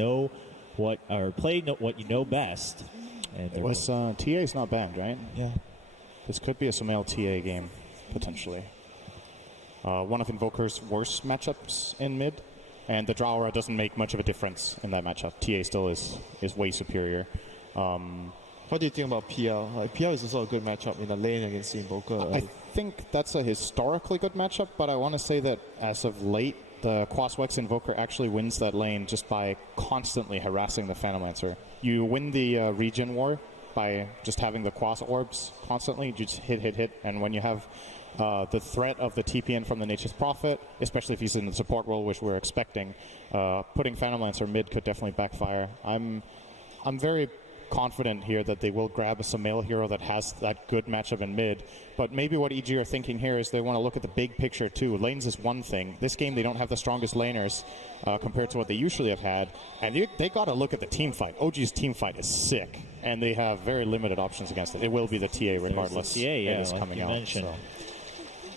know what, or play what you know best. And it was TA is not banned, right? Yeah. This could be a Sumail TA game, potentially. One of Invoker's worst matchups in mid, and the Draw Aura doesn't make much of a difference in that matchup. TA still is way superior. What do you think about PL? Like, PL is also a good matchup in the lane against the Invoker. I think that's a historically good matchup, but I want to say that as of late, the Quaswex Invoker actually wins that lane just by constantly harassing the Phantom Lancer. You win the regen war by just having the Quas orbs constantly. You just hit, and when you have the threat of the TPN from the Nature's Prophet, especially if he's in the support role, which we're expecting, putting Phantom Lancer mid could definitely backfire. I'm very confident here that they will grab a Sumail hero that has that good matchup in mid, but maybe what EG are thinking here is they want to look at the big picture too. Lanes is one thing. This game they don't have the strongest laners compared to what they usually have had, and they got to look at the team fight. OG's team fight is sick, and they have very limited options against it. It will be the TA regardless. The TA, yeah, is like coming you out. Mentioned.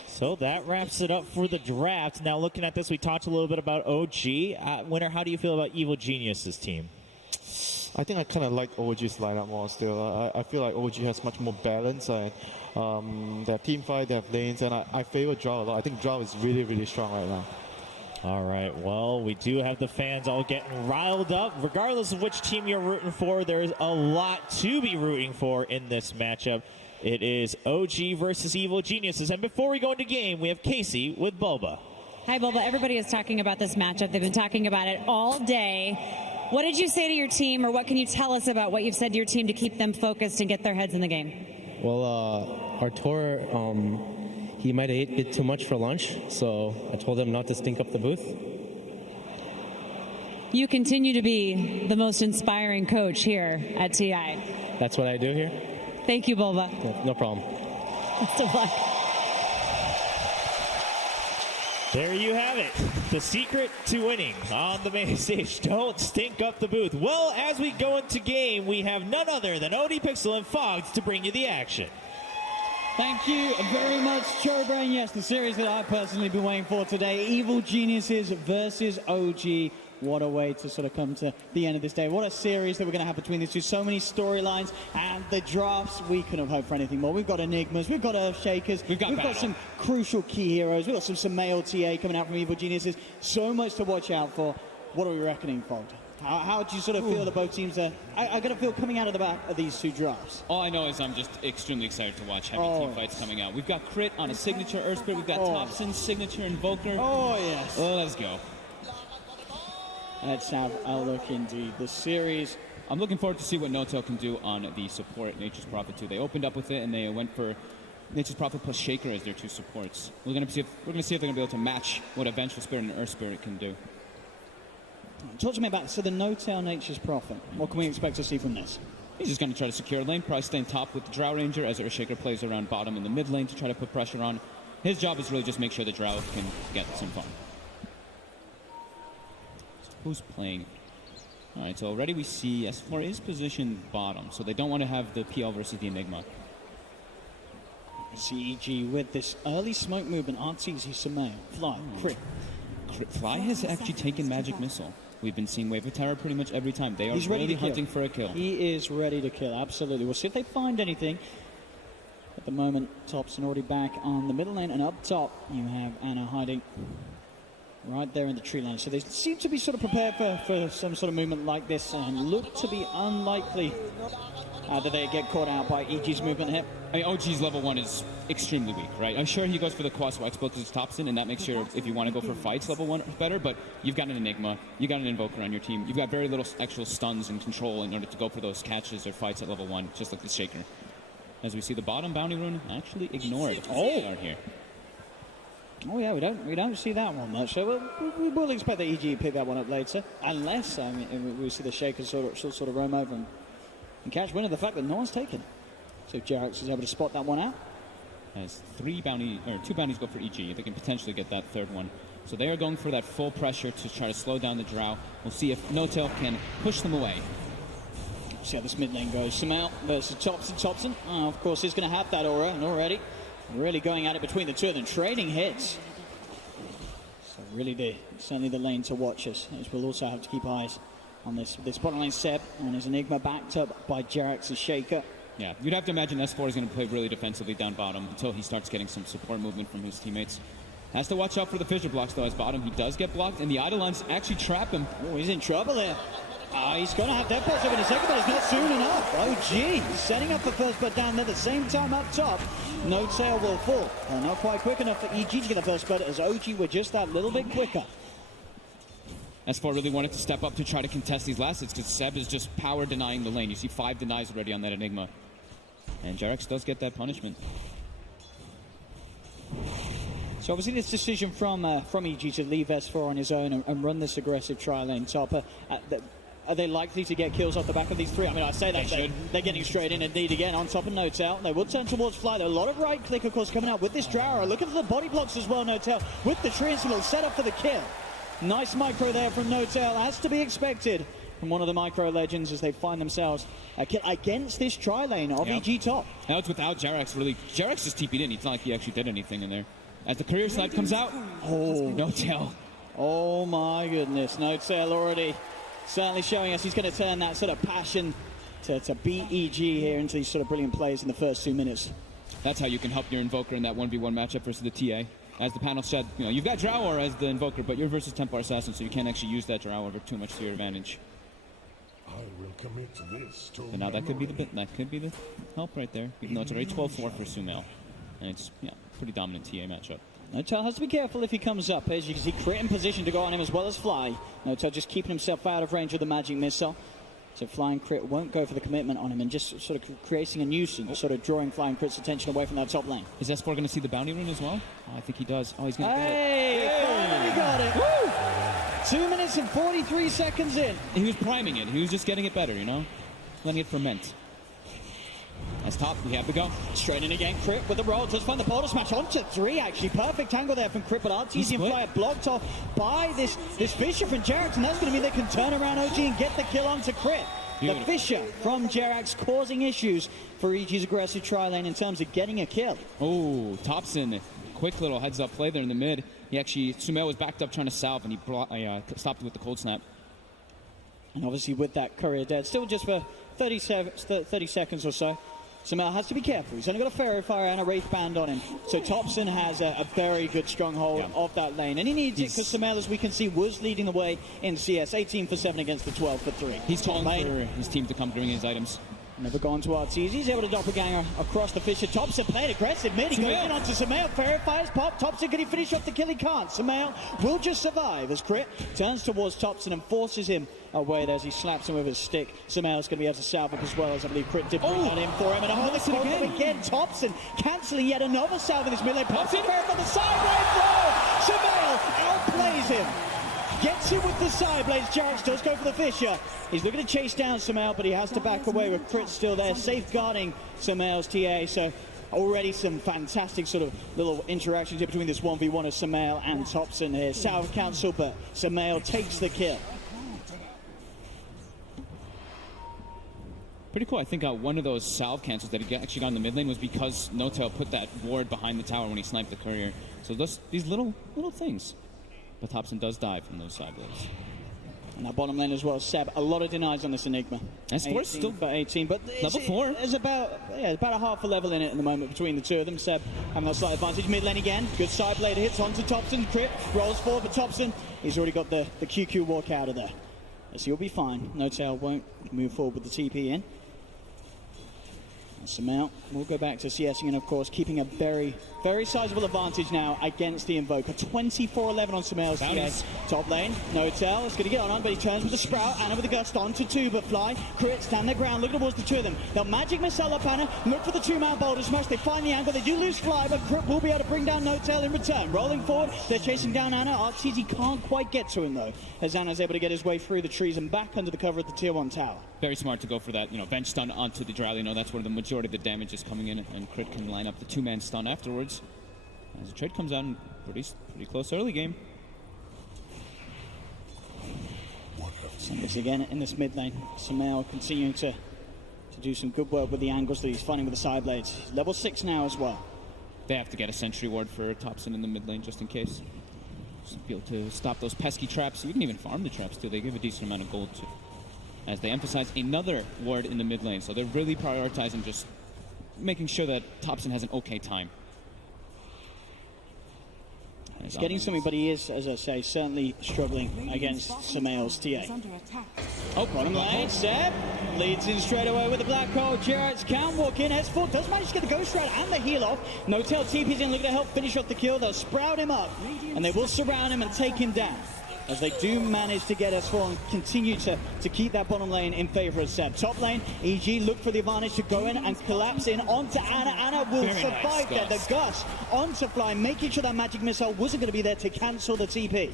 So that wraps it up for the draft. Now looking at this, we talked a little bit about OG. Winner, how do you feel about Evil Genius's team? I think I kind of like OG's lineup more still. I feel like OG has much more balance. They have team fight, they have lanes, and I favor Draw a lot. I think Draw is really, really strong right now. All right, well, we do have the fans all getting riled up. Regardless of which team you're rooting for, there is a lot to be rooting for in this matchup. It is OG versus Evil Geniuses. And before we go into game, we have Casey with Bulba. Hi, Bulba. Everybody is talking about this matchup. They've been talking about it all day. What did you say to your team, or what can you tell us about what you've said to your team to keep them focused and get their heads in the game? Well, Artur, he might have ate a bit too much for lunch, so I told him not to stink up the booth. You continue to be the most inspiring coach here at TI. That's what I do here? Thank you, Bulba. No problem. Best of luck. There you have it. The secret to winning on the main stage. Don't stink up the booth. Well, as we go into game, we have none other than OD Pixel and Fogs to bring you the action. Thank you very much, Chobrain. Yes, the series that I've personally been waiting for today. Evil Geniuses versus OG. What a way to sort of come to the end of this day. What a series that we're going to have between these two. So many storylines, and the drafts, we couldn't have hoped for anything more. We've got Enigmas, we've got Earthshakers, we've got some crucial key heroes, we've got some Sumail TA coming out from Evil Geniuses. So much to watch out for. What are we reckoning, Fold? How do you sort of feel that both teams are going to feel coming out of the back of these two drafts? All I know is I'm just extremely excited to watch heavy team fights coming out. We've got Crit on a signature Earth Spirit, we've got Thompson's signature Invoker. Oh, yes. Let's go. Let's have a look indeed. The series. I'm looking forward to see what No-Tail can do on the support Nature's Prophet 2. They opened up with it and they went for Nature's Prophet plus Shaker as their two supports. We're going to see if they're going to be able to match what a Vengeful Spirit and Earth Spirit can do. Talk to me about the No-Tail Nature's Prophet. What can we expect to see from this? He's just going to try to secure lane, probably staying top with the Drow Ranger as Earthshaker plays around bottom in the mid lane to try to put pressure on. His job is really just make sure the Drow can get some fun. Who's playing? All right, so already we see S4 is positioned bottom, so they don't want to have the PL versus the Enigma. CEG with this early smoke movement, RTZ, Sumail, Fly, Crit. Fly has actually taken Magic Missile. We've been seeing Wave of Terror pretty much every time. They are really hunting for a kill. He is ready to kill, absolutely. We'll see if they find anything. At the moment, Thompson already back on the middle lane, and up top you have Anna hiding right there in the tree line. So they seem to be sort of prepared for some sort of movement like this, and look to be unlikely that they get caught out by EG's movement here. I mean, OG's level 1 is extremely weak, right? I'm sure he goes for the Quaswex because it's Thompson, and that makes sure if you want to go for fights, level 1 is better, but you've got an Enigma, you got an Invoker on your team, you've got very little actual stuns and control in order to go for those catches or fights at level 1, just like the Shaker. As we see the bottom bounty rune actually ignored. Here. Oh yeah, we don't see that one much. So we will expect the EG to pick that one up later, unless we see the Shaker sort of roam over and catch wind of the fact that no one's taken. So Jerax is able to spot that one out. As two bounties go for EG, they can potentially get that third one. So they are going for that full pressure to try to slow down the Drow. We'll see if No-Tail can push them away. See how this mid lane goes. Sumail versus Thompson. Of course, he's going to have that aura, and already really going at it between the two of them, trading hits. So really, certainly the lane to watch us. As we'll also have to keep eyes on this bottom lane. Seb and his Enigma backed up by Jerax's Shaker. Yeah, you'd have to imagine S4 is going to play really defensively down bottom until he starts getting some support movement from his teammates. Has to watch out for the fissure blocks, though, as bottom. He does get blocked, and the Eidolons actually trap him. Oh, he's in trouble here. He's going to have death pulse up in a second, but it's not soon enough. OG setting up for first blood down there at the same time up top. No tail will fall. Not quite quick enough for EG to get the first blood, as OG were just that little bit quicker. S4 really wanted to step up to try to contest these last hits because Seb is just power denying the lane. You see 5 denies already on that Enigma. And Jerax does get that punishment. So obviously this decision from EG to leave S4 on his own and run this aggressive tri-lane top, are they likely to get kills off the back of these three? I mean, I say that they're getting straight in indeed again on top of Notel. They will turn towards Fly. There are a lot of right click, of course, coming out with this Drower. Look at the body blocks as well, Notel, with the Triangle set up for the kill. Nice micro there from Notel, as to be expected from one of the micro legends as they find themselves a kill against this tri-lane of EG top. Now it's without Jerax, really. Jerax just TP'd in. It's not like he actually did anything in there. As the career snipe comes out, Notel. Oh my goodness, Notel already certainly showing us he's going to turn that sort of passion to beat EG here into these sort of brilliant plays in the first 2 minutes. That's how you can help your Invoker in that 1v1 matchup versus the TA. As the panel said, you know, you've got Drower as the Invoker, but you're versus Templar Assassin, so you can't actually use that Drower too much to your advantage. I will commit to this. So now that could be the help right there, even though it's already 12-4 for Sumail. And it's, pretty dominant TA matchup. Notel has to be careful if he comes up. As you can see, Crit in position to go on him as well as Fly. Notel just keeping himself out of range with the Magic Missile. So Flying Crit won't go for the commitment on him and just sort of creating a nuisance, sort of drawing Flying Crit's attention away from that top lane. Is S4 going to see the bounty rune as well? Oh, I think he does. Oh, he's going to get it. Hey, finally got it. Woo! 2 minutes and 43 seconds in. He was priming it. He was just getting it better, you know? Letting it ferment. As top, we have to go. Straight in again, Crit with the roll. Does find the border smash onto 3, actually. Perfect angle there from Crit, but Artesian Flyer blocked off by this Fissure from Jerax, and that's going to mean they can turn around OG and get the kill onto Crit. Beautiful. The Fissure from Jerax causing issues for EG's aggressive tri-lane in terms of getting a kill. Oh, Thompson, quick little heads-up play there in the mid. He actually, Sumail was backed up trying to salve, and he stopped it with the cold snap. And obviously with that Courier dead, still just for 30 seconds or so. Sumail has to be careful. He's only got a Fairy Fire and a Wraith Band on him. So Thompson has a very good stronghold of that lane. And he needs it because Sumail, as we can see, was leading the way in CS. 18 for 7 against the 12 for 3. He's calling for his team to come bring his items. Never gone to Artees. He's able to doppelganger across the Fissure. Thompson played aggressive mid. He goes in onto Sumail. Fairy Fires pop. Thompson, can he finish off the kill? He can't. Sumail will just survive as Crit turns towards Thompson and forces him away there as he slaps him with his stick. Sumail's going to be able to salve up as well, as I believe Crit did bring on him for him. And a the again. Thompson cancelling yet another salve in this mid lane. Pops it for the sideways throw. Sumail outplays him. Gets him with the side blades. Jerax does go for the Fissure. He's looking to chase down Sumail, but he has to back away with Crit still there, safeguarding Sumail's TA. So already some fantastic sort of little interactions here between this 1v1 of Sumail and Thompson here. Salve cancel, but Sumail takes the kill. Pretty cool. I think one of those salve cancels that he actually got in the mid lane was because Notel put that ward behind the tower when he sniped the Courier. So these little things. But Thompson does die from those side blades. And that bottom lane as well, Seb. A lot of denies on this Enigma. S4 still for 18, but level 4. There's about a half a level in it at the moment between the two of them. Seb having a slight advantage. Mid lane again. Good side blade hits onto Thompson. Crit rolls forward, but Thompson, he's already got the QQ walk out of there. So you'll be fine. Notel won't move forward with the TP in. Sumail will go back to CSing, and of course keeping a very, very sizable advantage now against the Invoker. 24-11 on Sumail's CS. Top lane, Notel is going to get on, but he turns with the Sprout, Anna with the Gust on to 2, but Fly, Crit, stand their ground, looking towards the two of them. They'll Magic Missile up Anna, look for the 2-man Boulder Smash, they find the angle, they do lose Fly, but Crit will be able to bring down Notel in return. Rolling forward, they're chasing down Anna. Artsy can't quite get to him though, as Anna's able to get his way through the trees and back under the cover of the Tier 1 tower. Very smart to go for that, bench stun onto the Drow. That's where the majority of the damage is coming in, and Crit can line up the 2-man stun afterwards. As the trade comes on pretty close early game. Sanders again in this mid lane. Sumail continuing to do some good work with the angles that he's finding with the side blades. Level 6 now as well. They have to get a sentry ward for Thompson in the mid lane just in case. Just be able to stop those pesky traps. You can even farm the traps too. They give a decent amount of gold too. as they emphasize another ward in the mid lane. So they're really prioritizing just making sure that Thompson has an okay time. He's getting something, but he is, as I say, certainly struggling against Samael's TA. Oh, bottom lane, Seb leads in straight away with the black hole. Jarrett's can walk in. S4 does manage to get the ghost round and the heal off. No-tail TP's in, looking to help finish off the kill. They'll sprout him up, and they will surround him and take him down, as they do manage to get S4 and continue to keep that bottom lane in favor of Seb. Top lane, EG look for the advantage to go in and collapse in onto Ana. Ana will survive there. The Gus onto Fly, making sure that magic missile wasn't going to be there to cancel the TP.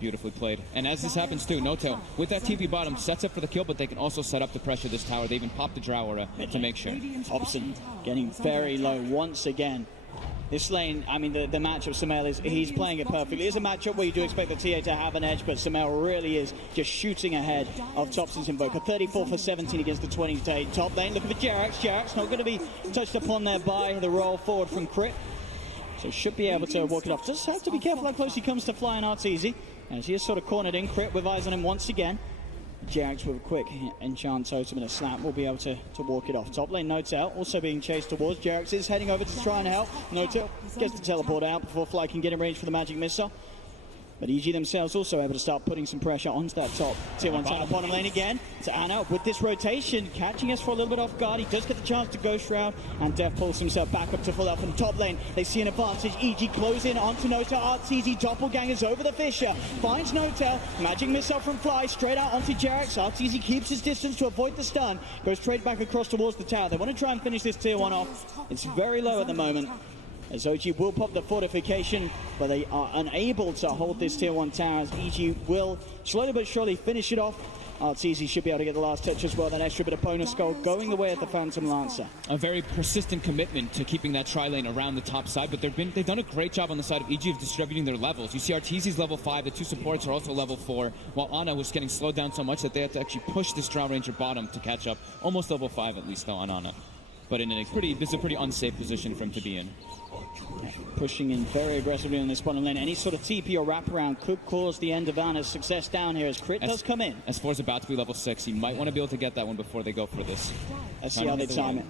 Beautifully played. And as this happens too, No-Tail, with that TP bottom, sets up for the kill, but they can also set up to pressure this tower. They even pop the Drow aura to make sure. Thompson getting very low once again. This lane, I mean, the matchup, Samael, he's playing it perfectly. It's a matchup where you do expect the TA to have an edge, but Samael really is just shooting ahead of Thompson's Invoker. 34 for 17 against the 28. Top lane, looking for Jarrett's. Jarrett's not going to be touched upon there by the roll forward from Crit. So should be able to walk it off. Just have to be careful how close he comes to flying Arteezy. As he is sort of cornered in, Crit with eyes on him once again. Jarrett's with a quick enchant totem and a slap will be able to walk it off. Top lane, No-Tail also being chased towards. Jarrett's is heading over to try and help. No-Tail gets the teleport out before Fly can get in range for the magic missile. But EG themselves also able to start putting some pressure onto that top tier 1 tower. Bottom lane again to Ana with this rotation, catching us for a little bit off guard. He does get the chance to Ghost Shroud, and Def pulls himself back up to full health. From top lane, they see an advantage. EG close in onto No-Tail. Arteezy doppelgangers over the Fissure. Finds No-Tail. Magic missile from Fly straight out onto Jarrett's. Arteezy keeps his distance to avoid the stun. Goes straight back across towards the tower. They want to try and finish this tier 1 off. It's very low at the moment, as OG will pop the fortification, but they are unable to hold this tier 1 tower, as EG will slowly but surely finish it off. Arteezy should be able to get the last touch as well. That extra bit of bonus skull going away at the Phantom Lancer. A very persistent commitment to keeping that tri-lane around the top side, but they've done a great job on the side of EG of distributing their levels. You see Arteezy's level 5, the 2 supports are also level 4, while Ana was getting slowed down so much that they had to actually push this Drow Ranger bottom to catch up. Almost level 5 at least though on Ana. But this is a pretty unsafe position for him to be in. Pushing in very aggressively on this bottom lane. Any sort of TP or wraparound could cause the end of Ana's success down here, as Crit does come in. S4's about to be level 6. He might want to be able to get that one before they go for this. Let's see how they time it.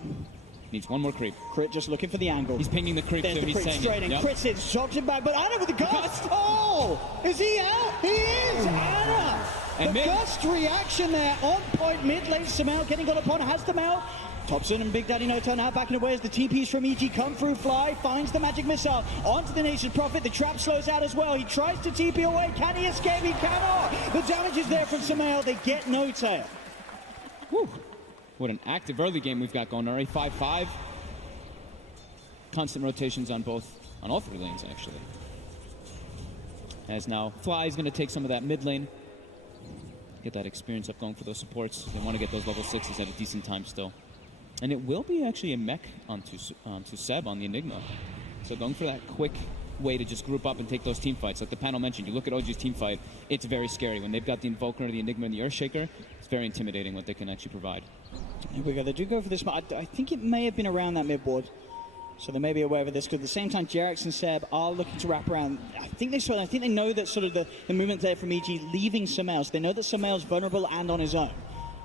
Needs one more creep. Crit just looking for the angle. He's pinging the creep There's too. the He's creep saying straight in. yep. Crit hits, shocks him back, but Ana with the gust. Oh! Is he out? He is! Ana! And the gust reaction there on point mid lane. Samael getting got upon, has them out. Thompson and Big Daddy No-Tail now backing away as the TPs from EG come through. Fly finds the magic missile onto the Nation's Prophet. The trap slows out as well. He tries to TP away. Can he escape? He cannot. The damage is there from Samael. They get No-Tail. Whew. What an active early game we've got going already. 5-5. Constant rotations on all 3 lanes actually. As now Fly is going to take some of that mid lane. Get that experience up going for those supports. They want to get those level 6s at a decent time still. And it will be actually a mech onto Seb on the Enigma. So going for that quick way to just group up and take those team fights. Like the panel mentioned, you look at OG's team fight, it's very scary. When they've got the Invoker, the Enigma, and the Earthshaker, it's very intimidating what they can actually provide. Here we go. They do go for this. I think it may have been around that mid board. So they may be aware of this, because at the same time, Jarrett's and Seb are looking to wrap around. I think they know that sort of the movement there from EG leaving Samael. So they know that Samael's vulnerable and on his own.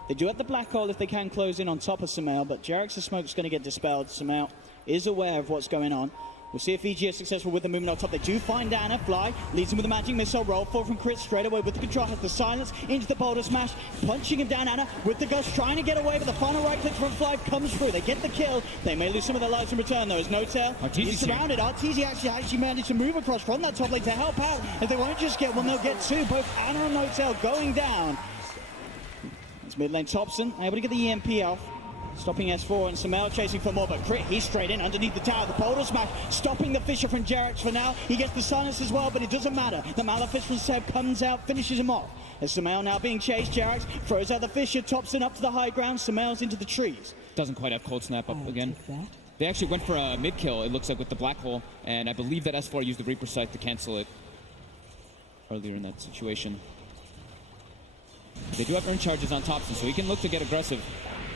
They do have the black hole if they can close in on top of Samael, but Jarrett's smoke's going to get dispelled. Samael is aware of what's going on. We'll see if EG is successful with the movement on top. They do find Ana. Fly leads him with a magic missile. Roll forward from Crit straight away with the control. Has the silence into the boulder smash. Punching him down. Ana with the ghost trying to get away, but the final right click from Fly comes through. They get the kill. They may lose some of their lives in return though. As No-Tail is surrounded. Arteezy actually managed to move across from that top lane to help out. If they won't just get one, they'll get 2. Both Ana and No-Tail going down. It's mid lane Thompson able to get the EMP off. Stopping S4 and Samael chasing for more, but Crit, he's straight in underneath the tower. The boulder smash, stopping the Fissure from Jarrett's for now. He gets the silence as well, but it doesn't matter. The Malefice from Seb comes out, finishes him off. As Samael now being chased, Jarrett's throws out the Fissure, Thompson up to the high ground, Samael's into the trees. Doesn't quite have Cold Snap up again. They actually went for a mid kill, it looks like, with the black hole, and I believe that S4 used the Reaper Sight to cancel it earlier in that situation. They do have earn charges on Thompson, so he can look to get aggressive.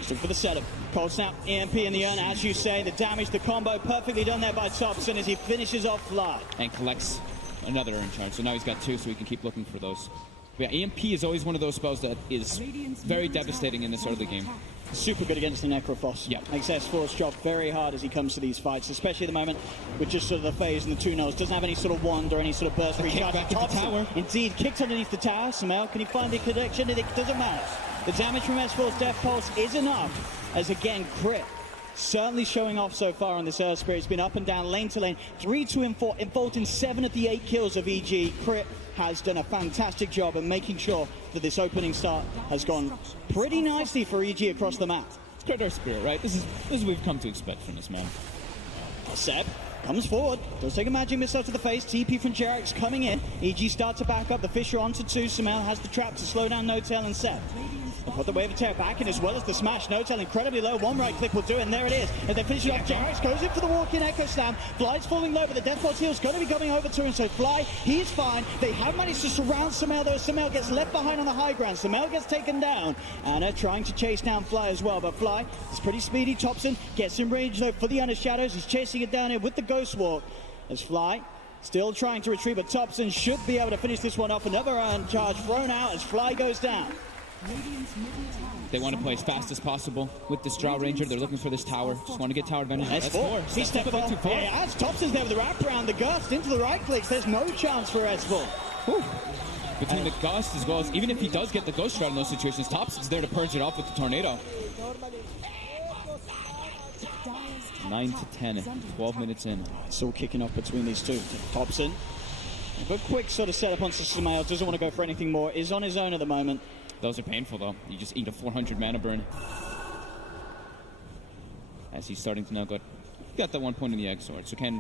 Look for the setup. Cold Snap, EMP in the urn, as you say. The damage, the combo, perfectly done there by Thompson as he finishes off Fly. And collects another earn charge. So now he's got 2, so he can keep looking for those. Yeah, EMP is always one of those spells that is very devastating in this early game. Super good against the Necrophos. Yeah. Makes S4's job very hard as he comes to these fights, especially at the moment with just sort of the phase and the 2-0s. Doesn't have any sort of wand or any sort of burst recharge. back at the tower. Indeed, kicked underneath the tower. Samel, can he find the connection? It doesn't matter. The damage from S4's Death Pulse is enough, as again, Crit certainly showing off so far on this Earth Spirit. It's been up and down, lane to lane, 3-2 involved in 7 of the 8 kills of EG. Crit has done a fantastic job of making sure that this opening start has gone pretty nicely for EG across the map. It's Crit Earth Spirit, right? This is what we've come to expect from this man. Seb comes forward, does take a magic missile to the face. TP from Jerax coming in. EG start to back up. The Fisher onto 2. Samel has the trap to slow down No-Tail and Seb. They put the wave attack back in as well as the smash. No-Tail incredibly low. One right click will do it, and there it is. And they finish it off. Jerax goes in for the walk-in Echo Slam. Fly's falling low, but the Death Pulse heal's going to be coming over to him. So Fly, he's fine. They have managed to surround Samel, though. Samel gets left behind on the high ground. Samel gets taken down. Anna trying to chase down Fly as well, but Fly is pretty speedy. Thompson gets in range, though, for the Under Shadows. He's chasing it down here with the Ghost Walk. As Fly still trying to retrieve, but Thompson should be able to finish this one off. Another iron charge thrown out as Fly goes down. They want to play as fast as possible with this Drow Ranger. They're looking for this tower. Just want to get tower advantage. S4. He stepped a bit too far. Yeah, as Thompson's there with the wraparound, the gust into the right clicks. There's no chance for S4. Whew. Between the gust as well as, even if he does get the Ghost Shroud in those situations, Thompson's there to purge it off with the tornado. 9 to 10, 12 minutes in. It's all kicking off between these two. Thompson, a quick sort of setup on Samael, doesn't want to go for anything more, is on his own at the moment. Those are painful though. You just eat a 400 mana burn. As he's starting to now got that 1 point in the Egg Sword. So can,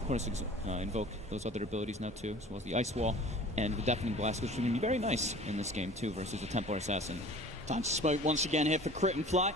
of course, invoke those other abilities now too, as well as the Ice Wall and the Deafening Blast, which are going to be very nice in this game too versus the Templar Assassin. Time to smoke once again here for Crit and Fly.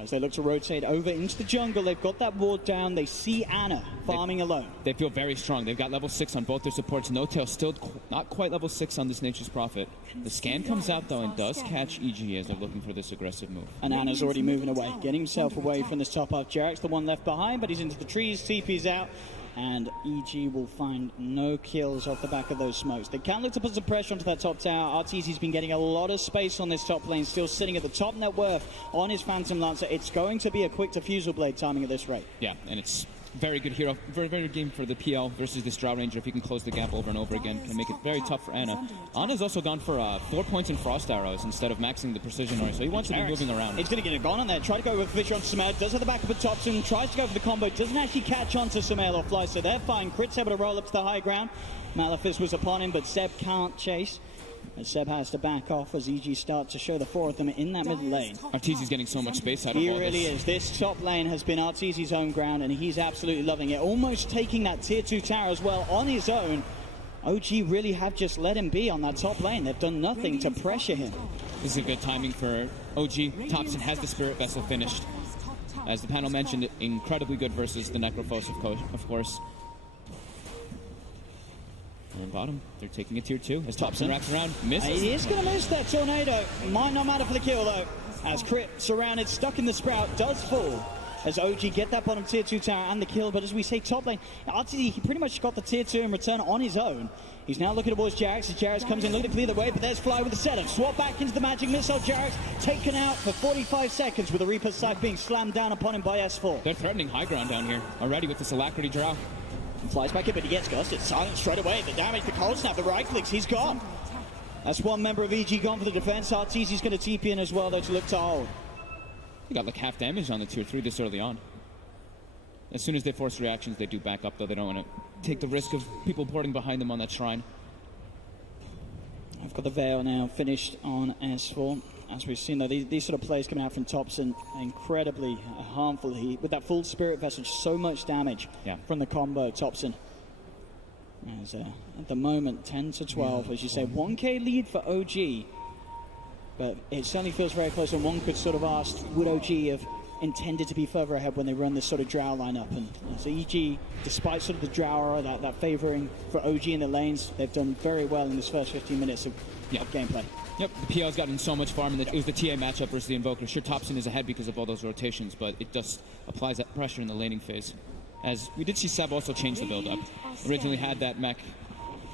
As they look to rotate over into the jungle, they've got that ward down. They see Anna farming alone. They feel very strong. They've got level 6 on both their supports. No-Tail still not quite level 6 on this Nature's Prophet. The scan comes out, though, and does catch EG as they're looking for this aggressive move. And Anna's already moving away, getting himself away from this top half. Jarek's the one left behind, but he's into the trees. TP's out. And EG will find no kills off the back of those smokes. They can look to put some pressure onto that top tower. RTZ's been getting a lot of space on this top lane, still sitting at the top net worth on his Phantom Lancer. It's going to be a quick Diffusal Blade timing at this rate. Yeah, and it's very good hero, very good game for the PL versus this Drow Ranger. If he can close the gap over and over again, can make it very tough for Anna. Anna's also gone for 4 points in Frost Arrows instead of maxing the Precision Arrow, so he wants to be moving around. He's going to get it gone on there. Try to go with Fisher on Samel. Does have the back of the Thompson. Tries to go for the combo. Doesn't actually catch on to Samel or Fly, so they're fine. Crit's able to roll up to the high ground. Malefis was upon him, but Seb can't chase. And Seb has to back off as EG start to show the 4 of them in that mid lane. Arteezy's getting so much space out of He all really this. is. This top lane has been Arteezy's home ground, and he's absolutely loving it. Almost taking that tier 2 tower as well on his own. OG really have just let him be on that top lane. They've done nothing to pressure him. This is a good timing for OG. Thompson has the Spirit Vessel finished. As the panel mentioned, incredibly good versus the Necrophos, of course. And bottom, they're taking a tier 2 as Thompson wraps around, misses. He is going to miss that tornado. Might not matter for the kill though. As Crit surrounded, stuck in the sprout, does fall. As OG get that bottom tier 2 tower and the kill, but as we say, top lane, RTD, he pretty much got the tier 2 in return on his own. He's now looking towards Jarax as Jarax comes in, looking to clear the way, but there's Fly with the setup. Swap back into the magic missile. Jarax taken out for 45 seconds with the Reaper's Scythe being slammed down upon him by S4. They're threatening high ground down here already with this Alacrity Drow. Flies back in, but he gets gusted. Silent straight away. The damage, the cold snap, the right clicks, he's gone. That's one member of EG gone for the defense. Arteezy's going to TP in as well, though, to look to hold. He got like half damage on the tier 3 this early on. As soon as they force reactions, they do back up, though. They don't want to take the risk of people porting behind them on that shrine. I've got the Veil now finished on S4. As we've seen, though, these sort of plays coming out from Thompson incredibly harmful. With that full Spirit Vessel, so much damage from the combo, Thompson. As, at the moment, 10 to 12, as you say, 1k lead for OG. But it certainly feels very close, and one could sort of ask, would OG have intended to be further ahead when they run this sort of Drow lineup? And so EG, despite sort of the Drow aura, that favouring for OG in the lanes, they've done very well in this first 15 minutes of gameplay. Yep, the PL's gotten so much farm, and it was the TA matchup versus the Invoker. Sure, Thompson is ahead because of all those rotations, but it just applies that pressure in the laning phase. As we did see Seb also change the build-up. Originally had that mech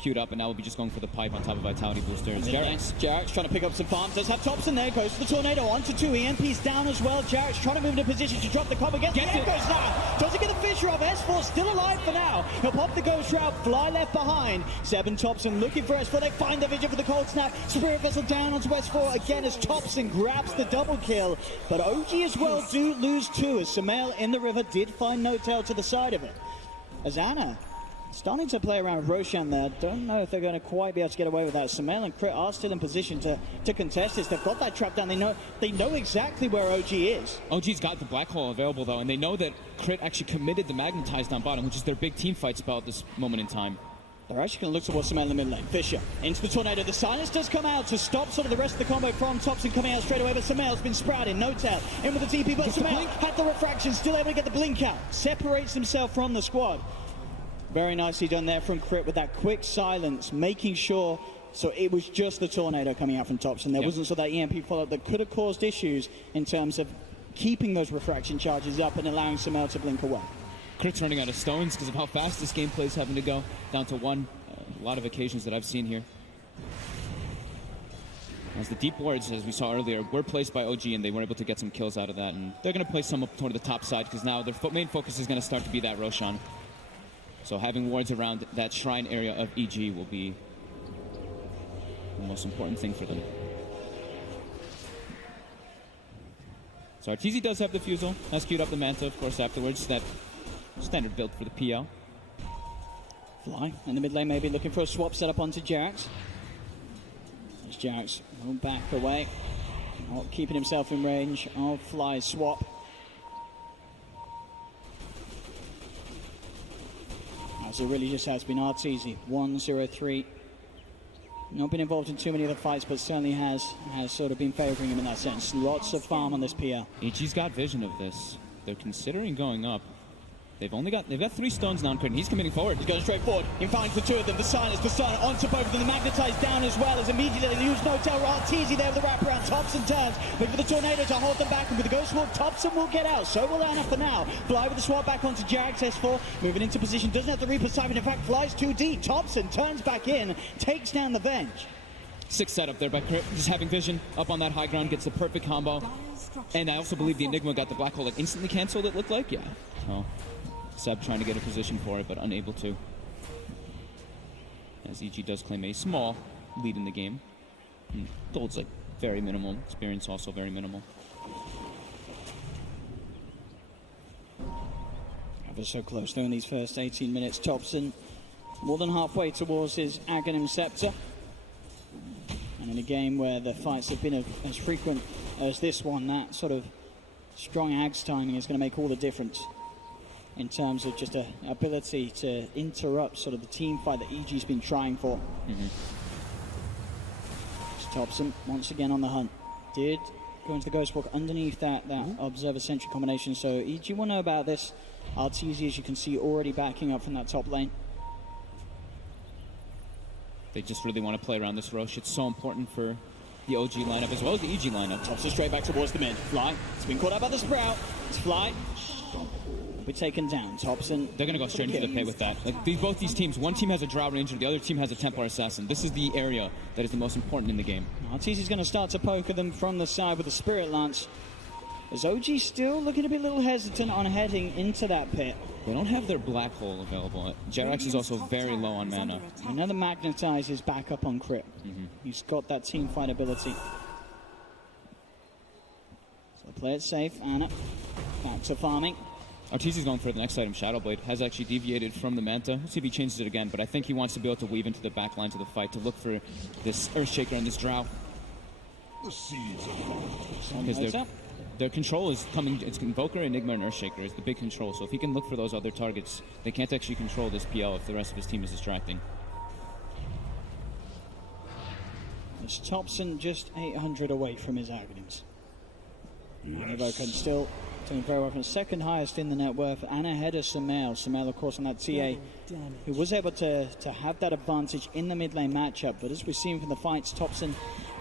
queued up, and now we'll be just going for the pipe on top of Vitality Boosters. Jarrett's trying to pick up some farm. Does have Thompson there. Goes for the Tornado. Onto 2. EMP's down as well. Jarrett's trying to move into position to drop the combo. Gets the Echoes now. Doesn't get the Fisher off. S4 still alive for now. He'll pop the Ghost Route. Fly left behind. Seb and Thompson looking for S4. They find the vision for the Cold Snap. Spirit Vessel down onto S4 again as Thompson grabs the double kill. But OG as well do lose 2 as Sumail in the river did find No Tail to the side of it. As Ana starting to play around with Roshan there. Don't know if they're going to quite be able to get away with that. Sumail and Crit are still in position to contest this. They've got that trap down. They know exactly where OG is. OG's got the Black Hole available, though, and they know that Crit actually committed the Magnetized on bottom, which is their big team fight spell at this moment in time. They're actually going to look towards Sumail in the mid lane. Fisher into the Tornado. The silence does come out to stop sort of the rest of the combo from Thompson coming out straight away, but Sumail's been sprouting. No Tail in with the TP, but Sumail had the refraction, still able to get the blink out. Separates himself from the squad. Very nicely done there from Crit with that quick silence, making sure, so it was just the Tornado coming out from Thompson. There wasn't so that EMP follow-up that could have caused issues in terms of keeping those refraction charges up and allowing Sumail to blink away. Crit's running out of stones because of how fast this gameplay is having to go. Down to 1. A lot of occasions that I've seen here. As the deep wards, as we saw earlier, were placed by OG, and they were able to get some kills out of that. And they're going to place some up toward the top side because now their main focus is going to start to be that Roshan. So having wards around that shrine area of EG will be the most important thing for them. So Arteezy does have the Fusel. Has queued up the Manta, of course, afterwards. That standard build for the PL. Fly in the mid lane, maybe looking for a swap set up onto Jax. As Jax will back away, not keeping himself in range of Fly's swap. As it really just has been Arteezy, 1-0-3. Not been involved in too many other fights, but certainly has sort of been favoring him in that sense. Lots of farm on this PL. EG's got vision of this. They're considering going up. They've got 3 stones now on Crit, and he's committing forward. He's going straight forward. He finds the 2 of them. The silence, the sun onto both of them. The Magnetized down as well as immediately they use No Tail. Arteezy there with the wraparound. Thompson turns. But for the Tornado to hold them back. And with the Ghost Walk, Thompson will get out. So will Ana for now. Fly with the swap back onto Jax. S4 moving into position. Doesn't have the Reaper siphon. In fact, flies too deep. Thompson turns back in. Takes down the Venge. 6 setup there by Crit. Just having vision up on that high ground. Gets the perfect combo. And I also believe the Enigma got the Black Hole like instantly canceled, it looked like. Yeah. So Seb trying to get a position for it, but unable to. As EG does claim a small lead in the game. Gold's like very minimal. Experience also very minimal. Ever so close though in these first 18 minutes. Thompson more than halfway towards his Aghanim Scepter. And in a game where the fights have been as frequent as this one, that sort of strong Ags timing is going to make all the difference in terms of just an ability to interrupt sort of the team fight that EG's been trying for. Thompson once again on the hunt. Did go into the Ghost Walk underneath that Observer Sentry combination. So EG will know about this. Arteezy, as you can see, already backing up from that top lane. They just really want to play around this Rosh. It's so important for the OG lineup as well as the EG lineup. Thompson straight back towards the mid. Fly. It's been caught out by the Sprout. It's Fly. Be taken down. Thompson. They're going to go straight into the pay with that. Like both these teams, one team has a Drow Ranger, the other team has a Templar Assassin. This is the area that is the most important in the game. Arteezy's going to start to poke at them from the side with the Spirit Lance. Is OG still looking to be a little hesitant on heading into that pit? They don't have their Black Hole available. Jerax is also very low on mana. Another Magnetize is back up on Crit. He's got that team fight ability. So play it safe. Ana back to farming. Arteezy's going for the next item. Shadowblade has actually deviated from the Manta. Let's see if he changes it again, but I think he wants to be able to weave into the back lines of the fight to look for this Earthshaker and this Drow. The seeds of Because their control is coming, it's Invoker, Enigma, and Earthshaker is the big control. So if he can look for those other targets, they can't actually control this PL if the rest of his team is distracting. It's Thompson just 800 away from his Aghanims. Invoker still doing very well from the second highest in the net worth and ahead of Sumail. Sumail, of course, on that TA, who was able to have that advantage in the mid lane matchup. But as we've seen from the fights, Thompson,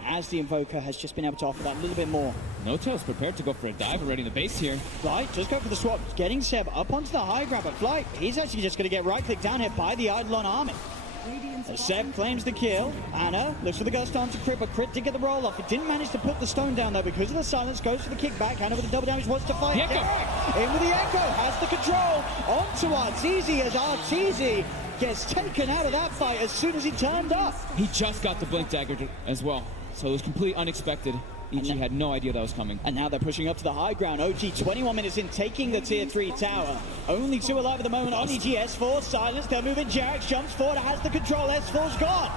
as the Invoker, has just been able to offer that a little bit more. No Tail's prepared to go for a dive already in the base here. Fly, just go for the swap, getting Seb up onto the high ground, but Fly, he's actually just going to get right-clicked down here by the Eidolon army. Seb claims the kill. Anna looks for the gust onto Crit, but Crit did get the roll off. He didn't manage to put the stone down though because of the silence. Goes for the kickback. Anna with the double damage, wants to fight. The Echo. Derek in with the Echo, has the control onto Arteezy as Arteezy gets taken out of that fight as soon as he turned up. He just got the Blink Dagger as well, so it was completely unexpected. EG had no idea that was coming. And now they're pushing up to the high ground. OG 21 minutes in, taking the tier 3 tower. Only 2 alive at the moment on EG. S4 silence, they're moving. Jarex jumps forward, has the control. S4's gone.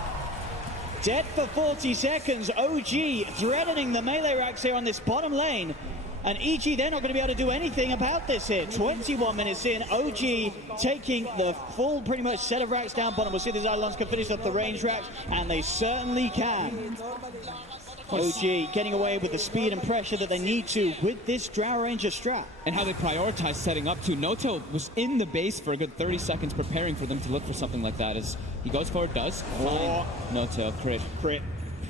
Dead for 40 seconds. OG threatening the melee racks here on this bottom lane. And EG, they're not going to be able to do anything about this here. 21 minutes in, OG taking the full pretty much set of racks down bottom. We'll see if the Zylons can finish up the range racks, and they certainly can. OG getting away with the speed and pressure that they need to with this Drow Ranger strat. And how they prioritize setting up too. Noto was in the base for a good 30 seconds preparing for them to look for something like that. As he goes forward, does find Noto. Crit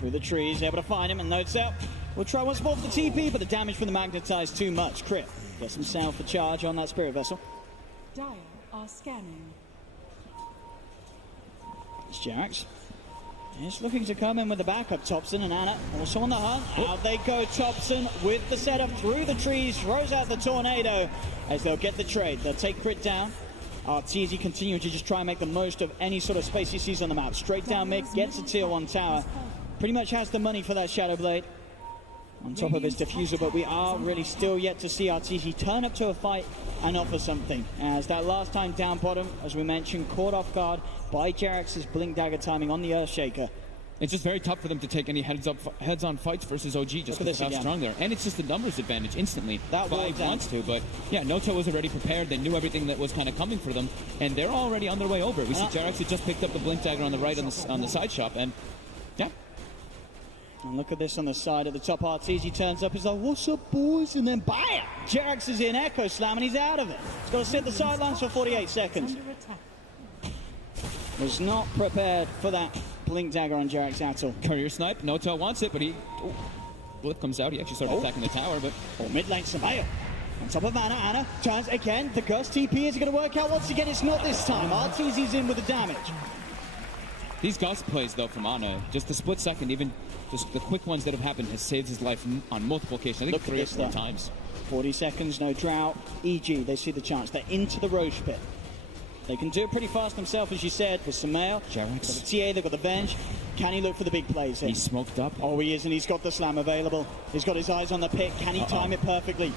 Through the trees, able to find him, and Noto will try once more for the TP, but the damage from the magnetize too much. Crit gets himself a charge on that Spirit Vessel. Dire are scanning. It's Jarex. He's looking to come in with the backup. Thompson and Anna also on the hunt. Out they go. Thompson with the setup through the trees, throws out the tornado as they'll get the trade. They'll take Crit down. Arteezy continuing to just try and make the most of any sort of space he sees on the map. Straight down mid, gets a tier 1 tower. Pretty much has the money for that Shadow Blade on top of his diffuser, but we are really still yet to see Arteezy turn up to a fight and offer something. As that last time down bottom, as we mentioned, caught off guard by Jarex's Blink Dagger timing on the Earthshaker. It's just very tough for them to take any heads-on fights versus OG just because of how strong they are. And it's just the numbers advantage instantly. That wants to, but yeah, Noto was already prepared. They knew everything that was kind of coming for them, and they're already on their way over. We see Jarex had just picked up the Blink Dagger on the right on the side shop, and yeah. And look at this on the side at the top. Arteezy turns up. He's like, "What's up, boys?" And then bam! Jarex is in Echo Slam, and he's out of it. He's got to sit the sidelines for 48 seconds. Was not prepared for that Blink Dagger on Jarex at all. Career snipe. Noto wants it, but he... Blip comes out. He actually started attacking the tower, but... Mid lane, Samaya. On top of Anna. Anna turns again. The Gust TP, is it going to work out once again? It's not this time. Arteezy's in with the damage. These Gust plays, though, from Anna, just a split second, even just the quick ones that have happened, has saved his life on multiple occasions. I think 3 or 4 times. 40 seconds, no drought. EG, they see the chance. They're into the Roche pit. They can do it pretty fast themselves, as you said, with Samael. Jarex. Got the TA, they've got the Venge. Can he look for the big plays here? He's smoked up. Oh, he is, and he's got the slam available. He's got his eyes on the pit. Can he time it perfectly?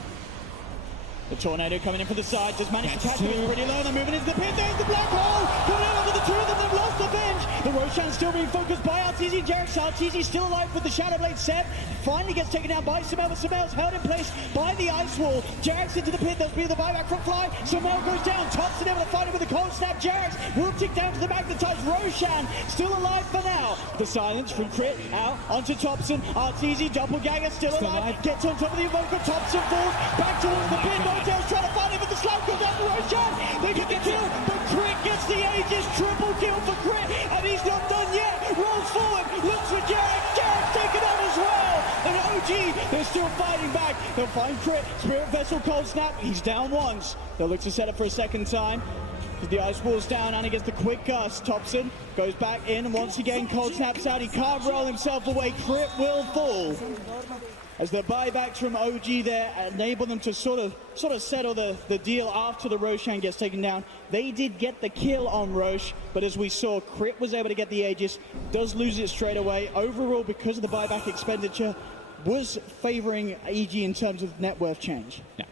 The tornado coming in from the side. Just managed to catch him. He's pretty low. They're moving into the pit. There's the black hole. Coming in under the 2 of them. They've lost the Venge. The Roshan still being focused by Arteezy. Jarex. Arteezy still alive with the Shadow Blade. Seb finally gets taken down by Samael, but Samael's held in place by the ice wall. Jarex into the pit. There's been the buyback from Fly. Samael goes down. Thompson able to fight him with the cold snap. Jarex will tick down to the magnetized. Roshan still alive for now. The silence from Crit out onto Thompson. Arteezy doppelganger still alive. Gets on top of the Invoker. Thompson falls back towards the pit. Motel's trying to find him, but the slam goes down to Roshan. They get the kill, but Crit gets the Aegis. Triple kill for Crit, and he's not done yet. Rolls forward, looks for Jarex. Jarex taken on as well. And OG, they're still fighting back. They'll find Crit. Spirit Vessel cold snap. He's down once. They'll look to set up for a second time. The ice wall's down, and he gets the quick gust. Thompson goes back in, and once again cold snaps out. He can't roll himself away. Crit will fall. As the buybacks from OG there enable them to sort of settle the deal after the Roshan gets taken down. They did get the kill on Roche, but as we saw, Crit was able to get the Aegis, does lose it straight away. Overall, because of the buyback expenditure, was favoring EG in terms of net worth change. Yeah.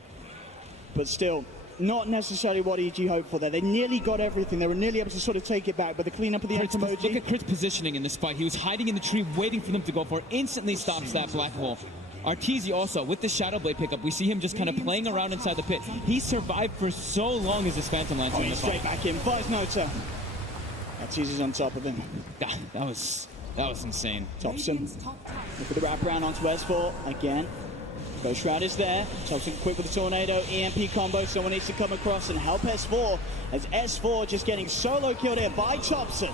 But still, not necessarily what EG hoped for there. They nearly got everything. They were nearly able to sort of take it back, but the cleanup of the end from OG... Look at Crit's positioning in this fight. He was hiding in the tree, waiting for them to go for it. Instantly stops that black hole. Arteezy also, with the Shadow Blade pickup, we see him just kind of playing around inside the pit. He survived for so long as his Phantom Lancer in the fight. Straight back in, finds Nota. Arteezy's on top of him. That was insane. Thompson, look at the wraparound onto S4 again. Ghost Shroud is there. Thompson quick with the tornado, EMP combo. Someone needs to come across and help S4, as S4 just getting solo killed here by Thompson.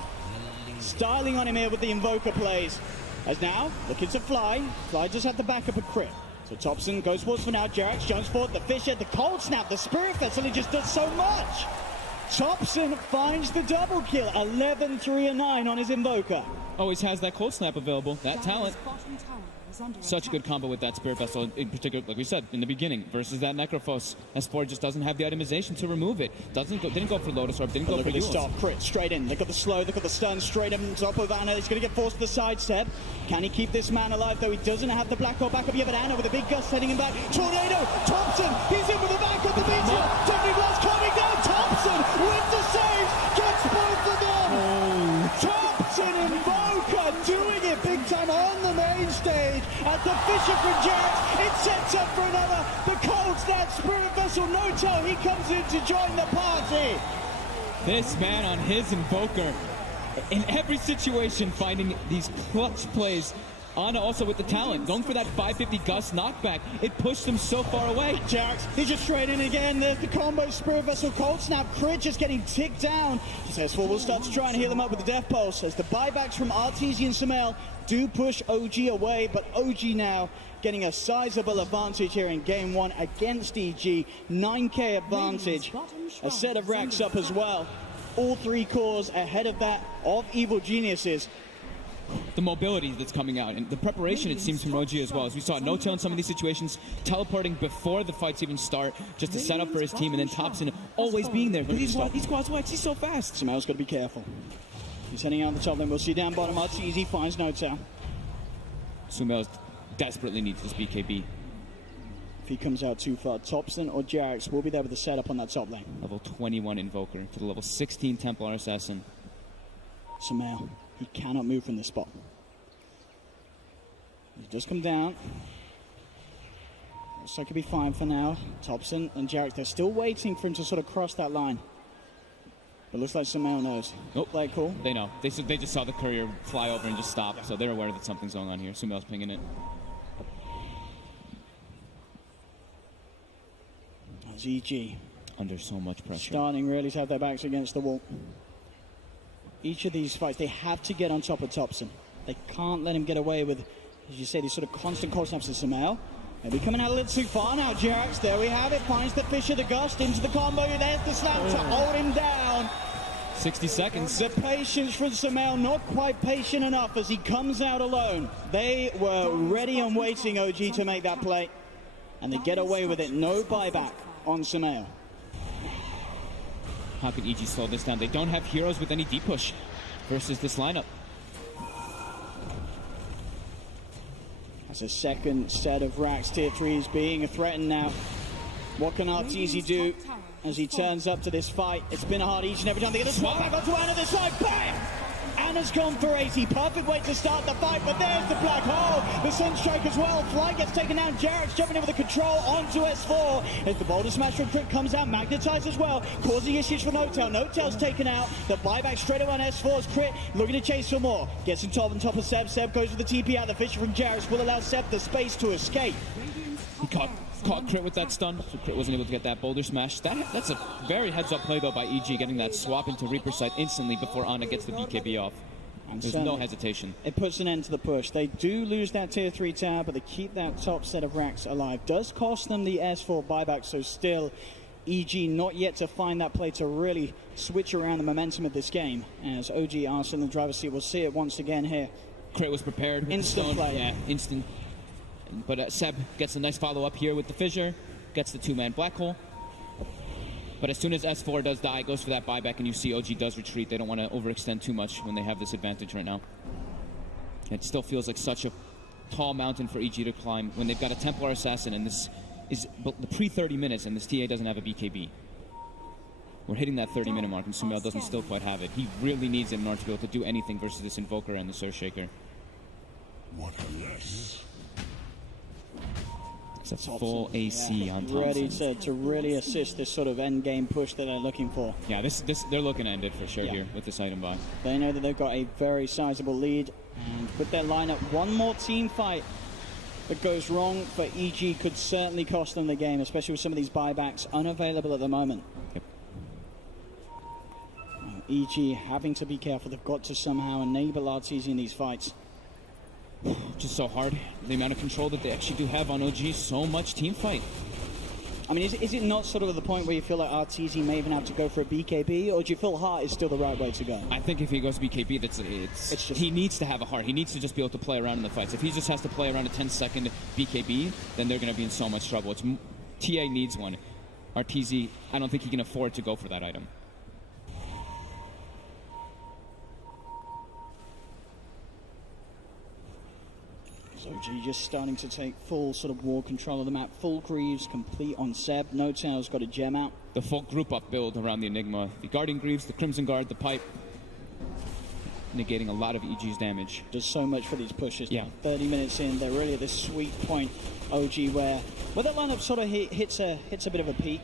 Styling on him here with the Invoker plays. As now, looking to Fly. Fly just had the backup of Crit. So Thompson goes forward for now. Jarex jumps forward. The Fisher, the cold snap, the Spirit Vessel, he just does so much. Thompson finds the double kill. 11, 3, and 9 on his Invoker. Always has that cold snap available, that Dire's talent. bottom tower is under Such a good attack. combo with that Spirit Vessel, in particular, like we said in the beginning, versus that Necrophos. S4 just doesn't have the itemization to remove it. Didn't go for Lotus Orb, didn't go Look for at this Eul's. stop. Crit straight in. They've got the slow, they've got the stun straight on top of Anna. He's going to get forced to the sidestep. Can he keep this man alive, though? He doesn't have the Black Hole back up yet, but Anna with a big gust heading him back. Tornado! Thompson! He's in with the back of the meteor! Deadly Blast coming down! Thompson with the save! Gets both of them! Thompson Invoker doing it big time on the main stage at the Fisher from Jarrett. It sets up for another. The cold snap Spirit Vessel no-tell. He comes in to join the party. This man on his Invoker, in every situation, finding these clutch plays. Anna also with the talent, going for that 550 gust knockback. It pushed him so far away. Jax, he's just straight in again. There's the combo Spirit Vessel cold snap. Crit just getting ticked down. S4 will start to try and heal him up with the Death Pulse as the buybacks from Artesian Samel do push OG away, but OG now getting a sizable advantage here in game 1 against EG. 9k advantage. A set of racks up as well. All 3 cores ahead of that of Evil Geniuses. The mobility that's coming out and the preparation, it seems, from OG as well. As we saw no-tail in some of these situations, teleporting before the fights even start, just to set up for his team, and then Thompson always being there. He's quads wax, he's so fast. Samel's got to be careful. He's heading out the top lane. We'll see down bottom. Arteezy finds no-tail. Sumel desperately needs this BKB. If he comes out too far, Thompson or Jax will be there with the setup on that top lane. Level 21 Invoker to the level 16 Templar Assassin. Samel, he cannot move from this spot. He does come down. Looks like he'll be fine for now. Thompson and Jarek, they're still waiting for him to sort of cross that line. But looks like Samel knows. Nope. Play it cool. They know. They just saw the courier fly over and just stop, so they're aware that something's going on here. Sumel's pinging it. As EG Under so much pressure. starting really to have their backs against the wall. Each of these fights, they have to get on top of Thompson. They can't let him get away with, as you say, these sort of constant cold snaps to Samel. Maybe coming out a little too far now, Jax. There we have it. Finds the Fisher, the Gust into the combo. There's the slam to hold him down. 60 seconds. The patience from Samel, not quite patient enough as he comes out alone. They were ready and waiting, OG, to make that play. And they get away with it. No buyback on Samel. How can EG slow this down? They don't have heroes with any deep push versus this lineup. That's a second set of racks, tier 3s being threatened now. What can Arteezy do as he turns up to this fight? It's been hard each and every time they get the swap back onto Anna this side. Bam! Anna's gone for 80. Perfect way to start the fight, but there's the black hole. The Sunstrike as well. Flight gets taken down. Jarrett's jumping over the control onto S4. As the Boulder Smash from Crit comes out, magnetized as well, causing issues for No-Tail. No-Tail's taken out. The buyback straight away on S4's Crit, looking to chase for more. Gets on top of Seb. Seb goes with the TP out. The Fisher from Jarrett's will allow Seb the space to escape. He caught Crit with that stun, so Crit wasn't able to get that Boulder Smash. That's a very heads-up play, though, by EG, getting that swap into Reaper side instantly before Ana gets the BKB off. And There's no hesitation. It puts an end to the push. They do lose that tier 3 tower, but they keep that top set of racks alive. Does cost them the S4 buyback, so still EG not yet to find that play to really switch around the momentum of this game. As OG are still in the driver's seat, we'll see it once again here. Crit was prepared. Instant stone. play. Yeah, instant. But Seb gets a nice follow-up here with the Fissure, gets the 2-man Black Hole. But as soon as S4 does die, goes for that buyback, and you see OG does retreat. They don't want to overextend too much when they have this advantage right now. It still feels like such a tall mountain for EG to climb when they've got a Templar Assassin, and this is the pre-30 minutes, and this TA doesn't have a BKB. We're hitting that 30-minute mark, and Sumel doesn't still quite have it. He really needs it in order to be able to do anything versus this Invoker and the Surge Shaker. What a mess. It's a full AC on Thompson. Ready to really assist this sort of end game push that they're looking for. Yeah, this they're looking to end it for sure here with this item buy. They know that they've got a very sizable lead, and with their lineup, one more team fight that goes wrong for EG could certainly cost them the game, especially with some of these buybacks unavailable at the moment. Yep. EG having to be careful. They've got to somehow enable Arteezy in these fights. Just so hard. The amount of control that they actually do have on OG, so much team fight. I mean, is it not sort of at the point where you feel like RTZ may even have to go for a BKB, or do you feel heart is still the right way to go? I think if he goes BKB, he needs to have a heart. He needs to just be able to play around in the fights. If he just has to play around a 10-second BKB, then they're going to be in so much trouble. TA needs one. RTZ, I don't think he can afford to go for that item. OG just starting to take full sort of war control of the map. Full Greaves complete on Seb. No Tail's got a gem out. The full group up build around the Enigma. The Guardian Greaves, the Crimson Guard, the Pipe. Negating a lot of EG's damage. Does so much for these pushes. Yeah. 30 minutes in, they're really at this sweet point, OG, where that lineup sort of hits a bit of a peak.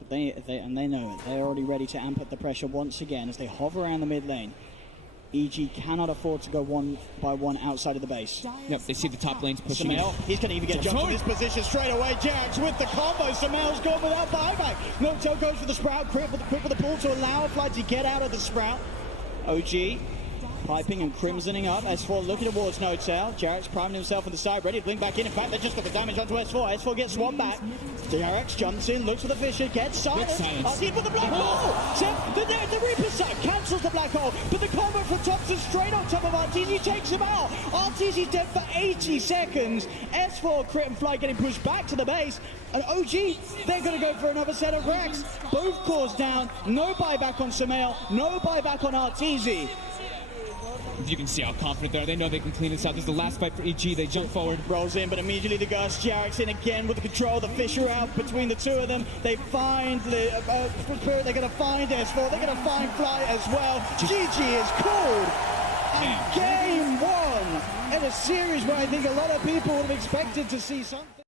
But they know it. They're already ready to amp up the pressure once again as they hover around the mid lane. EG cannot afford to go one by one outside of the base. Yep, they see the top lanes pushing in. He's going to even get jumped in this position straight away. Jax with the combo. Samael's gone without buyback. No-Tail goes for the Sprout. Quick with the pull to allow Fly to get out of the Sprout. OG piping and crimsoning up. S4 looking towards No-Tail. Jarek's priming himself on the side, ready to blink back in. In fact, they just got the damage onto S4. S4 gets swapped back. Jarek's jumps in, looks for the Fisher, gets silenced. RT with the black hole. The Reaper side cancels the black hole, but the combo from Thompson straight on top of RTZ takes him out. RTZ's dead for 80 seconds. S4 Crit and Fly getting pushed back to the base. And OG, they're going to go for another set of wrecks. Both cores down. No buyback on Samael. No buyback on RTZ. You can see how confident they are. They know they can clean this out. This is the last fight for EG. They jump forward. Rolls in, but immediately the Gust. Jarek's in again with the control. The Fisher out between the two of them. They find Spirit. They're going to find S4. They're going to find Fly as well. GG is called. And game one in a series where I think a lot of people would have expected to see something.